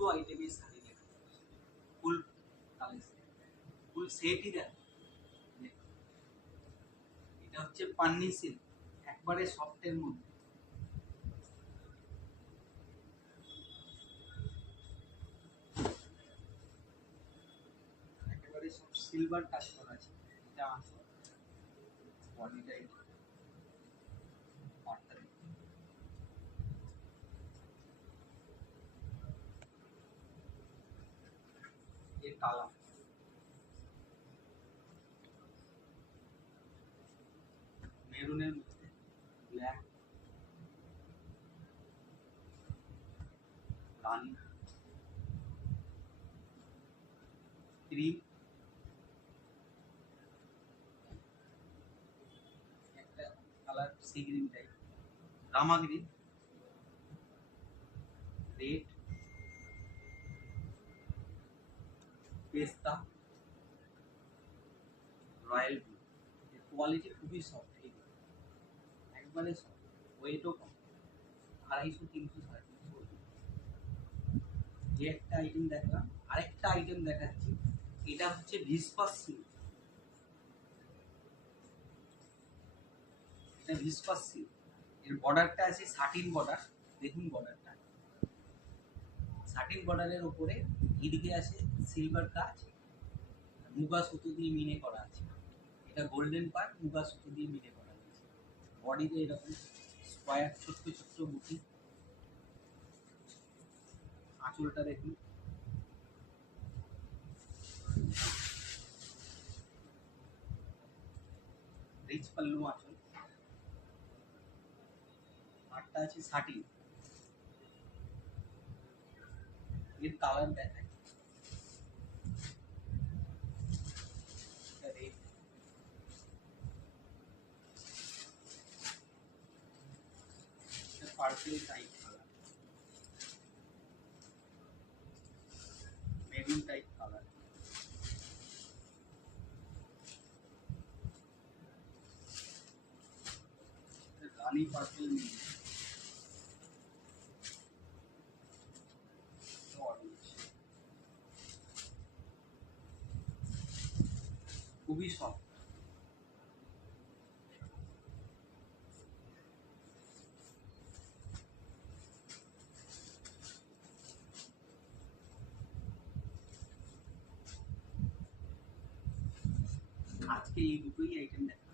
দুটো আইটেমের শাড়ি দেখো, ফুল কালেকশন, ফুল সেটই দেখো। এটা হচ্ছে পান্নি সিল্ক, একবারে সফটের মধ্যে। একেবারে সব সিলভার কাজ করা আছে। এটা আছে বডিটা, ये काला, মেরুনের মধ্যে ব্ল্যাক, রানী, ক্রিম, একটা কালার সি গ্রিন টাইপ, রামা গ্রিন, রেড, পেস্তা, রয়্যাল ব্লু। এর কোয়ালিটি খুবই সফট, একবারে সফট, ওয়েটও কম, 250-300-350। যে একটা আইটেম দেখলাম, আরেকটা আইটেম দেখাচ্ছি। এটা হচ্ছে ভিসপাস সিল্ক, এটা ভিসপাস সিল্ক। এর বর্ডারটা আছে সাটিন বর্ডার, দেখুন বর্ডারটা, সাটিন বর্ডারের উপরে এদিকে আছে সিলভার কাজ, মুগা সুতো দিয়ে মিনে করা আছে। এটা গোল্ডেন পার্ট মুগা সুতো দিয়ে মিনে করা হয়েছে। বডিতে এরকম স্কোয়ার ছোট্ট ছোট্ট বুটি, আঁচলটা দেখুন, রিচ পাল্লু আঁচল, আটটা আছে সাটিন। এর কালার দেখায়, red, purple type colour, maroon type colour, রানী পার্পল মিলে, খুবই সফট। আজকে এই দুটোই আইটেম দেখা।